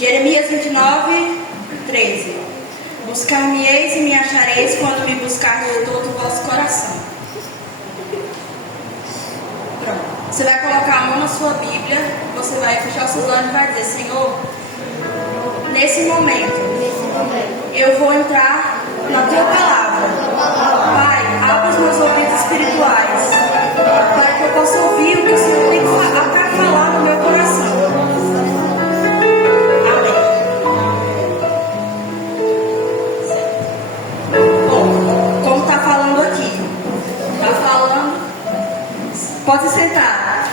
Jeremias 29, 13. Buscar-me-eis e me achareis quando me buscardes de todo o vosso coração. Pronto. Você vai colocar a mão na sua Bíblia, você vai fechar os seus olhos e vai dizer: Senhor, nesse momento, eu vou entrar na tua palavra. Pai, abre os meus ouvidos espirituais, para que eu possa ouvir o que o Senhor tem para falar no meu coração. Pode se sentar.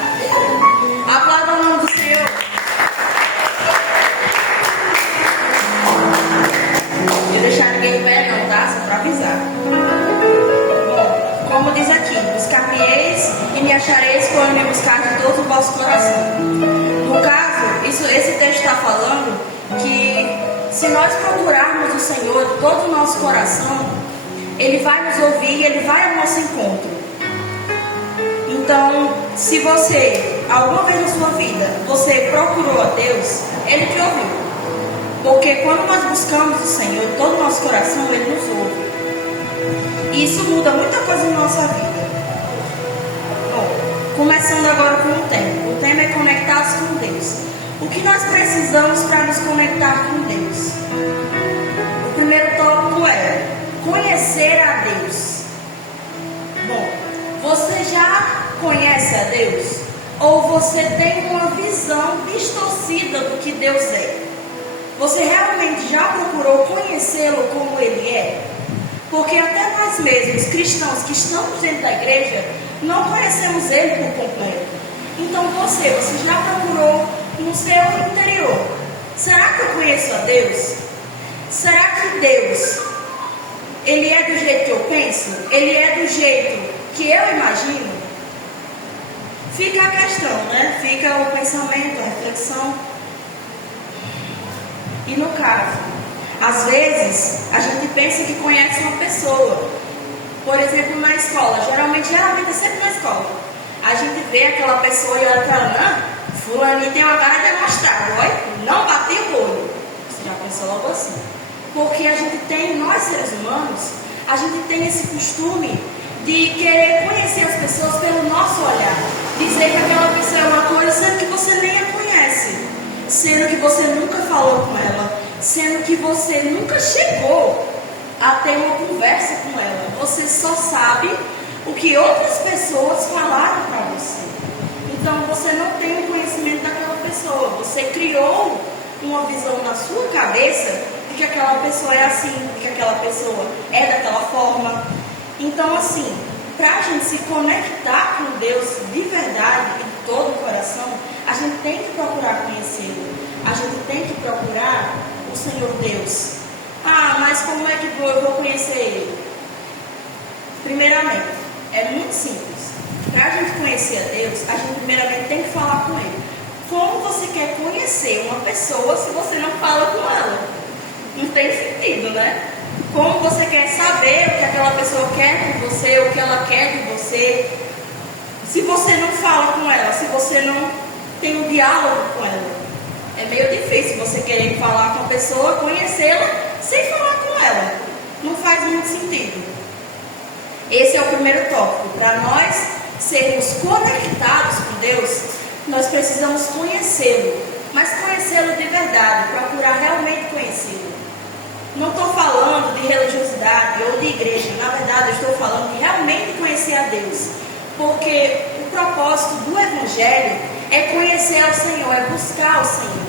Aplauda o nome do Senhor. Não deixar ninguém ver não, tá? Só para avisar. Bom, como diz aqui: buscar-me-eis e me achareis quando me buscar de todo o vosso coração. No caso, esse texto está falando que se nós procurarmos o Senhor de todo o nosso coração, Ele vai nos ouvir e Ele vai ao nosso encontro. Então, se você, alguma vez na sua vida, você procurou a Deus, Ele te ouviu. Porque quando nós buscamos o Senhor de todo o nosso coração, Ele nos ouve. E isso muda muita coisa na nossa vida. Bom, começando agora com o tema. O tema é conectados com Deus. O que nós precisamos para nos conectar com Deus? O primeiro tópico é conhecer a Deus. Bom, você já conhece a Deus? Ou você tem uma visão distorcida do que Deus é? Você realmente já procurou conhecê-lo como Ele é? Porque até nós mesmos, cristãos que estamos dentro da igreja, não conhecemos Ele por completo. Então você já procurou no seu interior: será que eu conheço a Deus? Será que Deus, Ele é do jeito que eu penso? Ele é do jeito que eu imagino? Fica a questão, né? Fica o pensamento, a reflexão. E no caso, às vezes, a gente pensa que conhece uma pessoa. Por exemplo, na escola. Geralmente é sempre na escola. A gente vê aquela pessoa e olha para ela: não, fulaninho tem uma cara demonstrada, olha, não bati o olho. Você já pensou logo assim? Porque a gente tem, nós seres humanos, a gente tem esse costume de querer conhecer as pessoas pelo nosso olhar. Dizer que aquela pessoa é uma coisa, sendo que você nem a conhece. Sendo que você nunca falou com ela. Sendo que você nunca chegou a ter uma conversa com ela. Você só sabe o que outras pessoas falaram para você. Então você não tem o conhecimento daquela pessoa. Você criou uma visão na sua cabeça de que aquela pessoa é assim, de que aquela pessoa é daquela forma. Então, assim, para a gente se conectar com Deus de verdade e de todo o coração, a gente tem que procurar conhecê-lo. A gente tem que procurar o Senhor Deus. Ah, mas como é que eu vou conhecer Ele? Primeiramente, é muito simples. Para a gente conhecer a Deus, a gente primeiramente tem que falar com Ele. Como você quer conhecer uma pessoa se você não fala com ela? Não tem sentido, né? Como você quer saber o que aquela pessoa quer de você, o que ela quer de você, se você não fala com ela, se você não tem um diálogo com ela? É meio difícil você querer falar com a pessoa, conhecê-la, sem falar com ela. Não faz muito sentido. Esse é o primeiro tópico. Para nós sermos conectados com Deus, nós precisamos conhecê-lo, mas conhecê-lo de verdade, procurar realmente conhecê-lo. Não estou falando de religiosidade ou de igreja. Na verdade, eu estou falando de realmente conhecer a Deus. Porque o propósito do Evangelho é conhecer ao Senhor, é buscar o Senhor.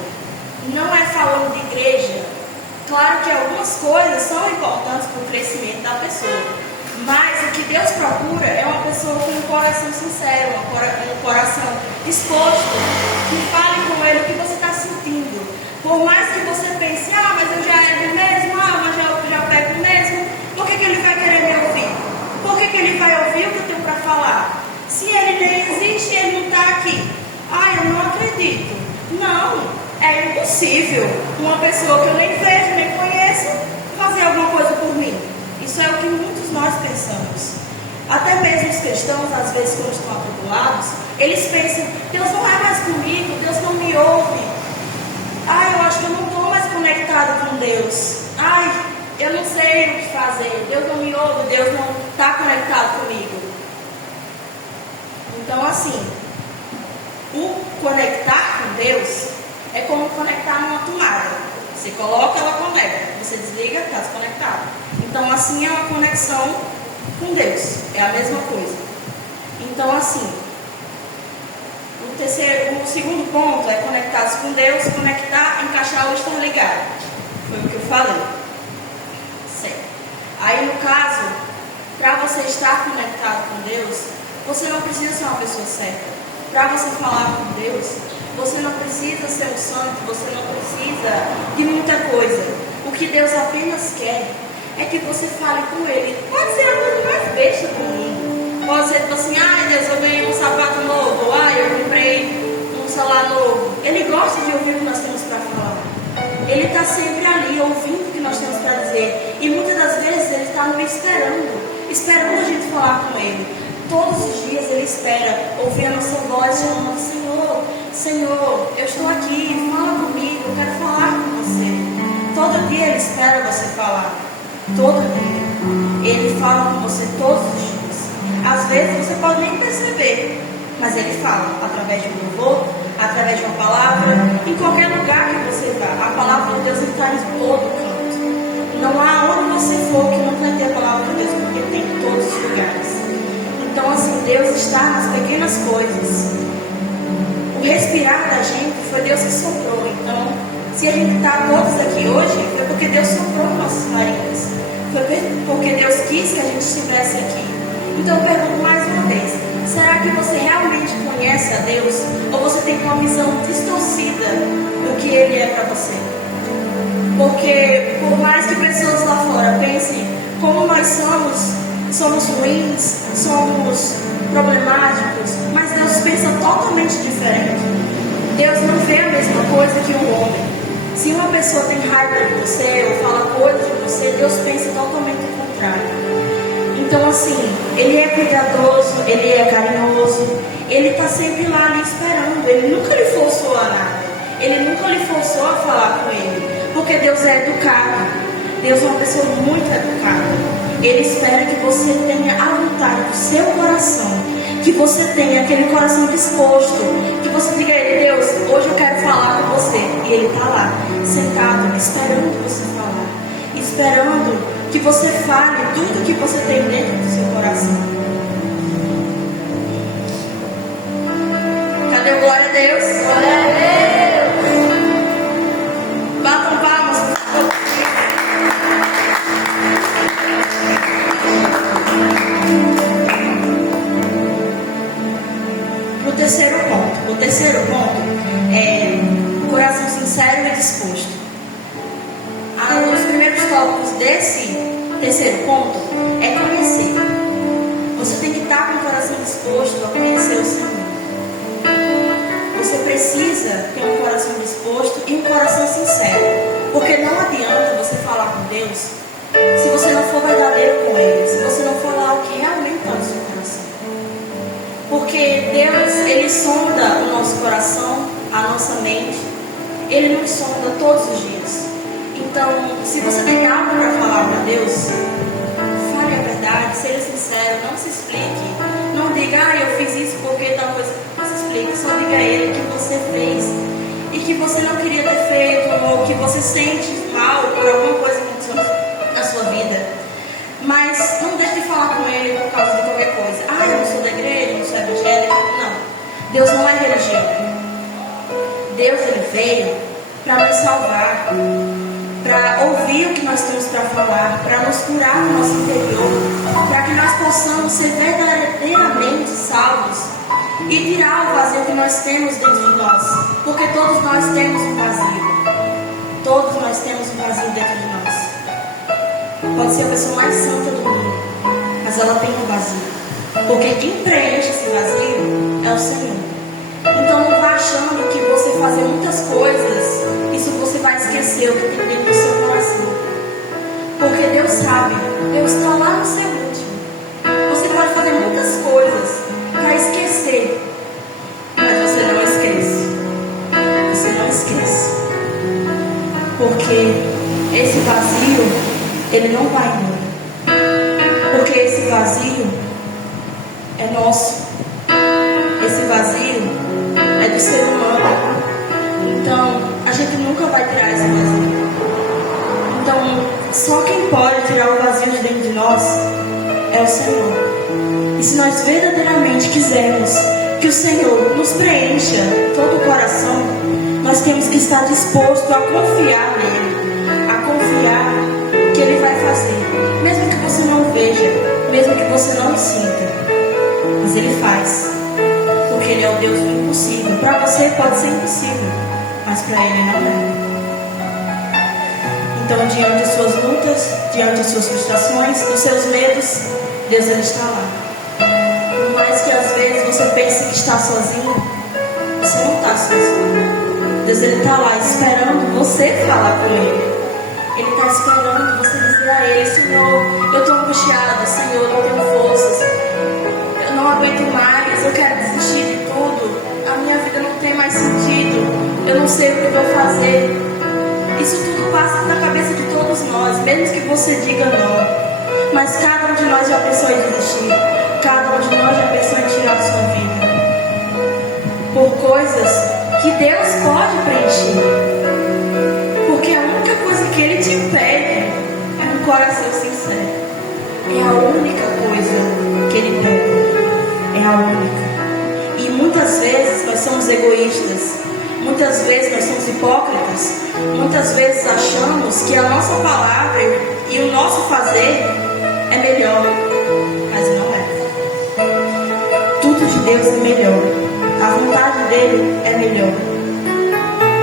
Não é falando de igreja. Claro que algumas coisas são importantes para o crescimento da pessoa. Mas o que Deus procura é uma pessoa com um coração sincero, um coração disposto, que fale com Ele o que você está sentindo. Por mais que você pense: ah, mas eu já erro mesmo, ah, mas eu já peco mesmo, por que Ele vai querer me ouvir? Por que Ele vai ouvir o que eu tenho para falar? Se Ele nem existe, Ele não está aqui. Ah, eu não acredito. Não, é impossível uma pessoa que eu nem vejo, nem conheço, fazer alguma coisa por mim. Isso é o que muitos nós pensamos. Até mesmo os cristãos, às vezes, quando estão atribulados, eles pensam: Deus não é mais comigo, Deus não me ouve. Ah, eu acho que eu não estou assim, o conectar com Deus é como conectar numa tomada. Você coloca, ela conecta. Você desliga, está desconectado. Então, assim é uma conexão com Deus. É a mesma coisa. Então, assim, o segundo ponto é conectados com Deus, conectar, encaixar ou estar ligado. Foi o que eu falei. Certo. Aí, no caso, para você estar conectado com Deus, você não precisa ser uma pessoa certa. Para você falar com Deus, você não precisa ser um santo, você não precisa de muita coisa. O que Deus apenas quer é que você fale com Ele. Pode ser a coisa mais besta do mundo. Pode ser tipo assim, ai Deus, eu ganhei um sapato novo, ou ai, eu comprei um celular novo. Ele gosta de ouvir o que nós temos para falar. Ele está sempre ali, ouvindo o que nós temos para dizer. E muitas das vezes Ele está nos esperando a gente falar com Ele. Todos os dias Ele espera ouvir a nossa voz chamando: Senhor, Senhor, eu estou aqui, fala comigo, eu quero falar com você. Todo dia Ele espera você falar. Todo dia. Ele fala com você todos os dias. Às vezes você pode nem perceber, mas Ele fala através de um louvor, através de uma palavra, em qualquer lugar que você vá. A palavra de Deus está em todo canto. Não há onde você for que não vai ter a palavra de Deus, porque tem em todos os lugares. Então, assim, Deus está nas pequenas coisas. O respirar da gente foi Deus que soprou. Então, se a gente está todos aqui hoje, foi porque Deus soprou nossas narinas. Foi porque Deus quis que a gente estivesse aqui. Então, eu pergunto mais uma vez: será que você realmente conhece a Deus? Ou você tem uma visão distorcida do que Ele é para você? Porque, por mais que pessoas lá fora pensem como nós somos ruins, somos problemáticos, mas Deus pensa totalmente diferente. Deus não vê a mesma coisa que um homem. Se uma pessoa tem raiva de você ou fala coisas de você, Deus pensa totalmente o contrário. Então, assim, Ele é cuidadoso, Ele é carinhoso, Ele está sempre lá ali esperando. Ele nunca lhe forçou a nada. Ele nunca lhe forçou a falar com Ele, porque Deus é educado. Deus é uma pessoa muito educada. Ele espera que você tenha a vontade do seu coração, que você tenha aquele coração disposto, que você diga a Ele: Deus, hoje eu quero falar com você. E Ele está lá, sentado, esperando você falar, esperando que você fale tudo que você tem dentro do seu coração. Cadê o glória a Deus? Glória a Deus! Batam palmas. O terceiro ponto é o coração sincero e disposto. Um dos primeiros tópicos desse terceiro ponto é conhecer. Você tem que estar com o coração disposto a conhecer o Senhor. Você precisa ter um coração disposto e um coração sincero, porque não adianta você falar com Deus se você não for verdadeiro com Ele, se você não falar o que realmente está no seu coração. Porque Deus, Ele sonda o nosso coração, a nossa mente. Ele nos sonda todos os dias. Então, se você tem algo para falar para Deus, fale a verdade, seja sincero, não se explique. Não diga: eu fiz isso porque tal coisa. Não se explique, só diga a Ele que você fez e que você não queria ter feito, ou que você sente mal por alguma coisa que aconteceu na sua vida. Mas não deixe de falar com Ele por causa de qualquer coisa. Eu não sou da igreja, não sou evangélica. Não. Deus não é religião. Deus, Ele veio para nos salvar, para ouvir o que nós temos para falar, para nos curar no nosso interior, para que nós possamos ser verdadeiramente salvos e tirar o vazio que nós temos dentro de nós. Porque todos nós temos um vazio. Todos nós temos um vazio dentro de nós. Pode ser a pessoa mais santa do mundo, mas ela tem um vazio. Porque quem preenche esse vazio é o Senhor. Então não vá achando que você fazer muitas coisas, isso você vai esquecer o que tem dentro do seu coração. Porque Deus sabe, Deus está lá no seu íntimo. Você pode fazer muitas coisas para esquecer, mas você não esquece. Você não esquece. Porque esse vazio, ele não vai embora. Porque esse vazio é nosso. Esse vazio é do ser humano. Então, a gente nunca vai tirar esse vazio. Então, só quem pode tirar o vazio de dentro de nós é o Senhor. E se nós verdadeiramente quisermos que o Senhor nos preencha todo o coração, nós temos que estar disposto a confiar nele, a confiar que Ele vai fazer, mesmo que você não veja, mesmo que você não sinta, mas Ele faz, porque Ele é o Deus do impossível. Para você pode ser impossível, mas para Ele não é. Então, diante de suas lutas, diante de suas frustrações, dos seus medos, Deus Ele está lá. Por mais que às vezes você pense que está sozinho, você não está sozinho. Deus Ele está lá esperando você falar com Ele. Ele está esperando você dizer a Ele: Senhor, eu estou angustiado, Senhor, eu não tenho forças, eu não aguento mais, eu quero desistir de tudo, a minha vida não tem mais sentido, eu não sei o que vou fazer. Isso tudo passa na cabeça de todos nós, mesmo que você diga não. Mas cada um de nós já pensou em desistir, cada um de nós já pensou em tirar a sua vida por coisas que Deus pode preencher. Porque a única coisa que Ele te pede é um coração sincero. É a única coisa que Ele pede. É a única. E muitas vezes nós somos egoístas. Muitas vezes nós somos hipócritas. Muitas vezes achamos que a nossa palavra e o nosso fazer é melhor. Mas não é. Tudo de Deus é melhor. A vontade dele é melhor.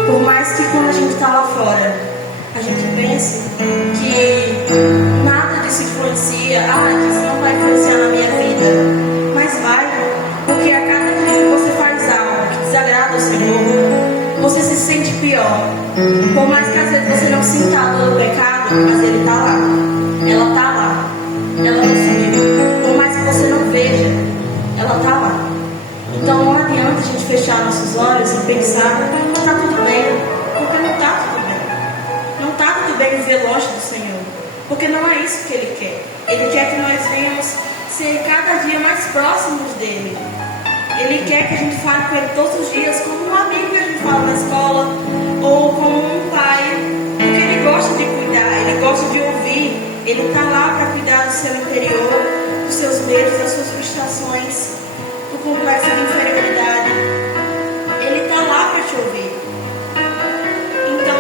Por mais que quando a gente está lá fora, a gente pense que nada disso influencia. Que isso não vai influenciar na minha vida. Mas vai. Porque a cada dia que você faz algo que desagrada ao Senhor, você se sente pior. Por mais que às vezes você não sinta a dor do pecado, mas Ele está lá. Ela está lá. Ela não sumiu. Por mais que você não veja, ela está lá. Então não adianta a gente fechar nossos olhos e pensar: não está tudo bem. Porque não está tudo bem. Não está tudo bem viver longe do Senhor. Porque não é isso que Ele quer. Ele quer que nós venhamos ser cada dia mais próximos dEle. Ele quer que a gente fale com Ele todos os dias, como um amigo que a gente fala na escola, ou como um pai, porque Ele gosta de cuidar, Ele gosta de ouvir. Ele está lá para cuidar do seu interior, dos seus medos, das suas frustrações, do complexo de inferioridade. Ele está lá para te ouvir. Então,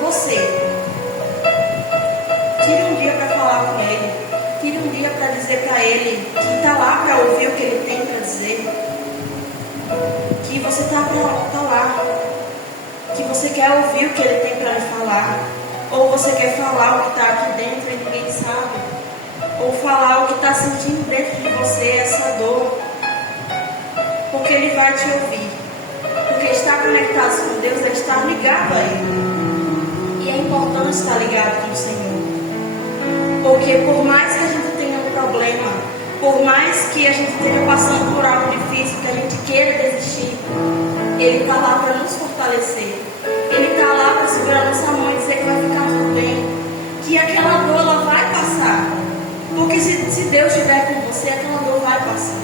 você tire um dia para falar com Ele. Tire um dia para dizer para Ele que está lá para ouvir o que Ele tem para dizer. Que você está lá. Que você quer ouvir o que Ele tem para lhe falar. Ou você quer falar o que está aqui dentro e ninguém sabe. Ou falar o que está sentindo dentro de você, essa dor. Porque Ele vai te ouvir. Porque estar conectado com Deus é estar ligado a Ele. E é importante estar ligado com o Senhor. Porque por mais que a gente tenha um problema, por mais que a gente esteja passando por algo difícil, que a gente queira desistir, Ele está lá para nos fortalecer. Ele está lá para segurar a nossa mão e dizer que vai ficar tudo bem. Que aquela dor ela vai passar. Porque se Deus estiver com você, aquela dor vai passar.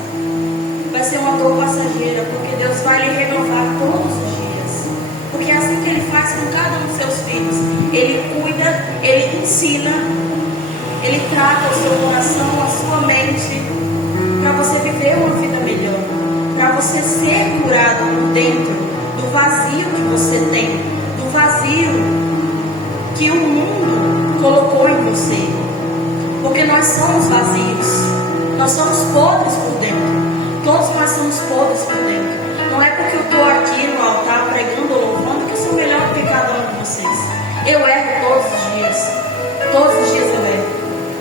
Vai ser uma dor passageira, porque Deus vai lhe renovar todos os dias. Porque é assim que Ele faz com cada um dos seus filhos. Ele cuida, Ele ensina, Ele trata o seu coração, a sua mente, para você viver uma vida melhor, para você ser curado por dentro do vazio que você tem, do vazio que o mundo colocou em você. Porque nós somos vazios, nós somos podres por dentro, todos nós somos podres por dentro. Não é porque eu estou aqui no altar pregando ou louvando que eu sou melhor do que cada um de vocês. Eu erro todos os dias eu erro.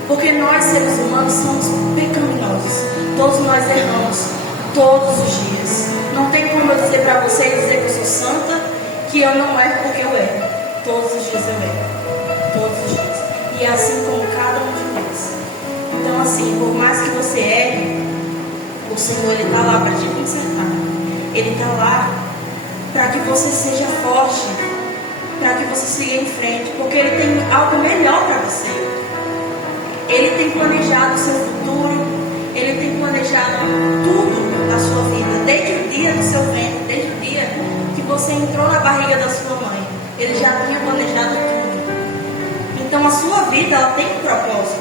Porque nós, seres humanos, somos pecaminosos. Todos nós erramos, todos os dias. Não tem como eu dizer para você dizer que eu sou santa, que eu não erro porque eu erro. Todos os dias eu erro. Todos os dias. E é assim como cada um de nós. Então assim, por mais que você erre, o Senhor Ele está lá para te consertar. Ele está lá para que você seja forte, para que você siga em frente. Porque Ele tem algo melhor para você. Ele tem planejado o seu futuro. Ele tem planejado tudo da sua vida. desde o dia do seu ventre, desde o dia que você entrou na barriga da sua mãe. Ele já tinha planejado tudo. Então a sua vida, ela tem um propósito.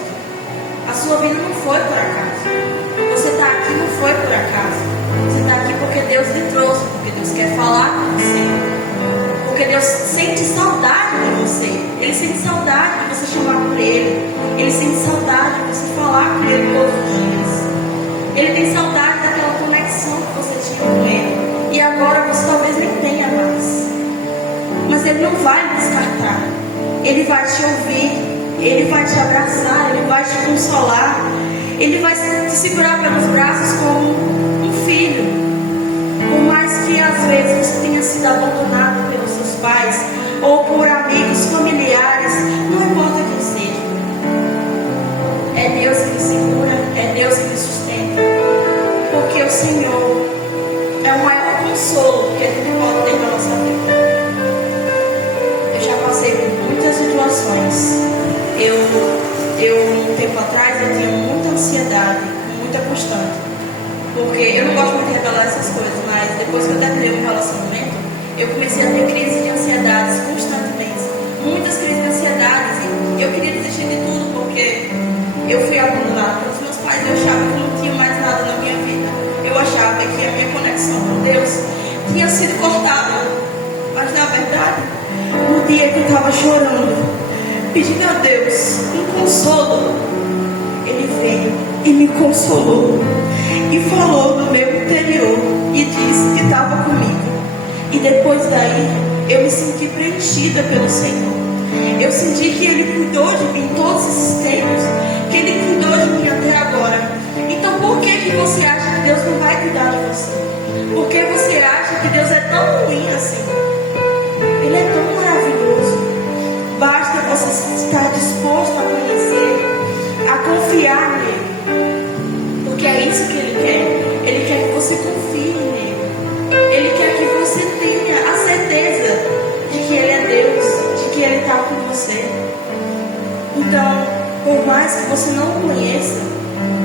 A sua vida não foi por acaso. Você está aqui não foi por acaso. Você está aqui porque Deus lhe trouxe, porque Deus quer falar com você. Porque Deus sente saudade de você. Ele sente saudade de você chamar por Ele. Ele sente saudade de você falar com Ele todos os dias. Ele tem saudade daquela conexão que você tinha com Ele. E agora você talvez nem tenha mais. Mas Ele não vai me descartar. Ele vai te ouvir. Ele vai te abraçar. Ele vai te consolar. Ele vai te segurar pelos braços como um filho. Por mais que às vezes você tenha sido abandonado pelos seus pais ou por amigos, familiares, não importa quem seja. É Deus que lhe segura, é Deus que lhe sustenta. Porque o Senhor é o maior consolo que a gente pode ter na nossa vida. Eu já passei por muitas situações. Um tempo atrás, eu tinha muita ansiedade, muita constante. Porque eu não gosto muito de revelar essas coisas, mas depois que eu terminei o relacionamento, eu comecei a ter crises de ansiedades constantemente. Muitas crises de ansiedades. E eu queria desistir de tudo, porque eu fui abandonada pelos meus pais. Eu achava que não tinha mais nada na minha vida. Eu achava que a minha conexão com Deus tinha sido cortada. Mas na verdade, no dia que eu estava chorando, pedindo a Deus um consolo, Ele veio e me consolou e falou no meu interior e disse que estava comigo. E depois daí eu me senti preenchida pelo Senhor. Eu senti que Ele cuidou de mim todos esses tempos, que Ele cuidou de mim até agora. Então por que você acha que Deus não vai cuidar de você? Por que você acha que Deus é tão ruim assim? Ele é tão maravilhoso. Basta você estar disposto a conhecer, a confiar nele. Porque é isso que Ele quer. Ele quer que você confie nele. Ele quer que você tenha a certeza de que Ele é Deus, de que Ele está com você. Então, por mais que você não o conheça,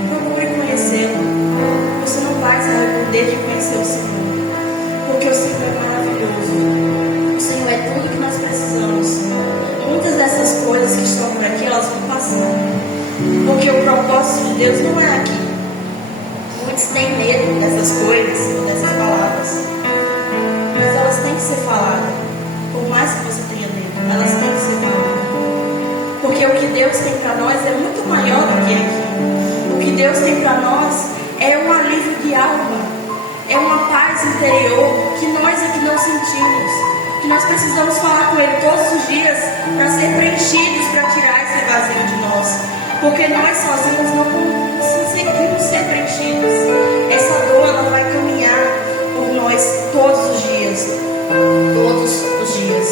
procure conhecê-lo. Você não vai se arrepender de conhecer o Senhor. Porque o Senhor é maravilhoso. O Senhor é tudo que nós precisamos. Muitas dessas coisas que estão por aqui, elas vão passar. Porque o propósito de Deus não é aqui. Muitos têm medo dessas coisas, dessas palavras. Mas elas têm que ser faladas. Por mais que você tenha medo, elas têm que ser faladas. Porque o que Deus tem para nós é muito maior do que aqui. O que Deus tem para nós é um alívio de alma. É uma paz interior que nós aqui não sentimos. Que nós precisamos falar com Ele todos os dias para ser preenchidos, para tirar esse vazio de nós. Porque nós sozinhos não conseguimos ser preenchidos. Essa dor, ela vai caminhar por nós todos os dias. Todos os dias.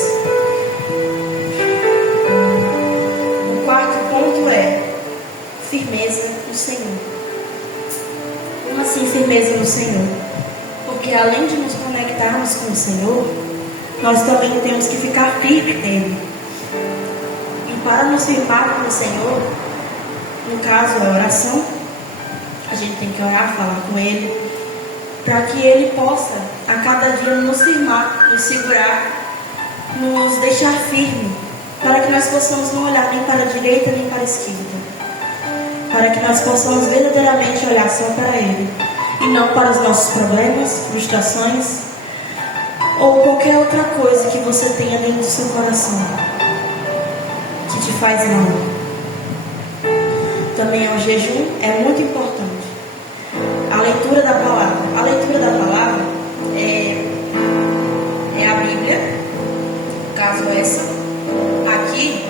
O quarto ponto é firmeza no Senhor. Como assim firmeza no Senhor? Porque além de nos conectarmos com o Senhor, nós também temos que ficar firmes nele. E para nos firmar com o Senhor, no caso a oração, a gente tem que orar, falar com Ele, para que Ele possa a cada dia nos firmar, nos segurar, nos deixar firme, para que nós possamos não olhar nem para a direita nem para a esquerda, para que nós possamos verdadeiramente olhar só para Ele e não para os nossos problemas, frustrações ou qualquer outra coisa que você tenha dentro do seu coração que te faz mal. Também o jejum é muito importante. A leitura da palavra. A leitura da palavra é a Bíblia, no caso essa. Aqui,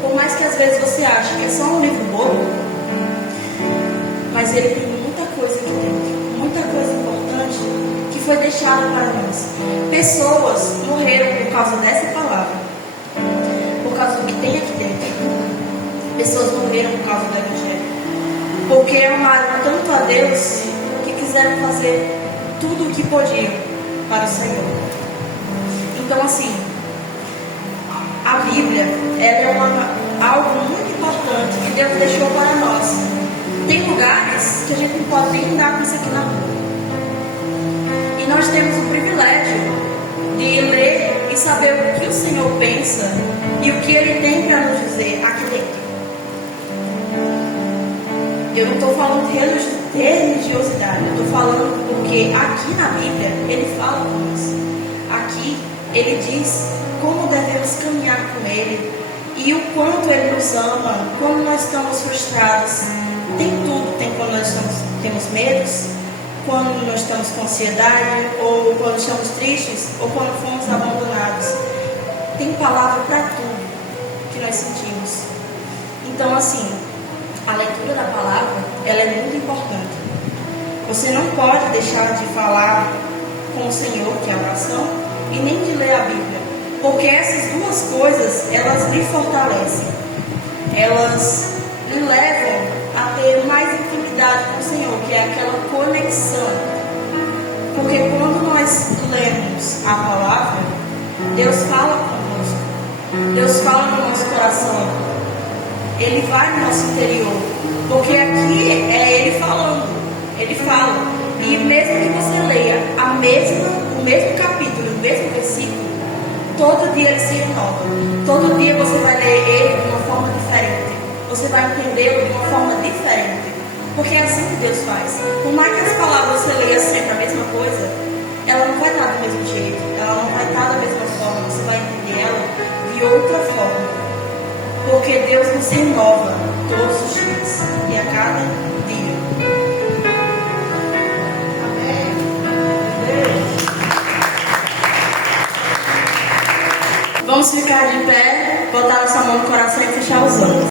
por mais que às vezes você ache que é só um livro bobo, mas ele tem muita coisa aqui dentro, muita coisa importante que foi deixada para nós. Pessoas morreram por causa dessa palavra, por causa do que tem aqui dentro. Pessoas morreram por causa do Evangelho, porque amaram tanto a Deus que quiseram fazer tudo o que podiam para o Senhor. Então assim, a Bíblia ela é algo muito importante que Deus deixou para nós. Tem lugares que a gente não pode nem andar com isso aqui na rua. nós temos o privilégio de ler e saber o que o Senhor pensa e o que Ele tem para nos dizer aqui dentro. Eu não estou falando de religiosidade, eu estou falando porque aqui na Bíblia Ele fala com nós. Aqui Ele diz como devemos caminhar com Ele e o quanto Ele nos ama, quando nós estamos frustrados. Tem tudo, tem quando nós temos medos, quando nós estamos com ansiedade, ou quando estamos tristes, ou quando fomos abandonados. Tem palavra para tudo que nós sentimos. Então, assim, a leitura da palavra, ela é muito importante. Você não pode deixar de falar com o Senhor, que é a oração, e nem de ler a Bíblia, porque essas duas coisas, elas lhe fortalecem, elas lhe levam a ter mais intimidade com o Senhor, que é aquela conexão. Porque quando nós lemos a palavra, Deus fala conosco, Deus fala no nosso coração, Ele vai no nosso interior, porque aqui é Ele falando, Ele fala. E mesmo que você leia o mesmo capítulo, o mesmo versículo, todo dia ele se renova, todo dia você vai ler ele de uma forma diferente, você vai entendê-lo de uma forma diferente, porque é assim que Deus faz. Por mais que as palavras você leia sempre a mesma coisa, ela não vai estar do mesmo jeito, ela não vai estar da mesma forma, você vai entender ela de outra forma, porque Deus nos renova todos os dias e a cada dia. Amém. Vamos ficar de pé, botar nossa mão no coração e fechar os olhos.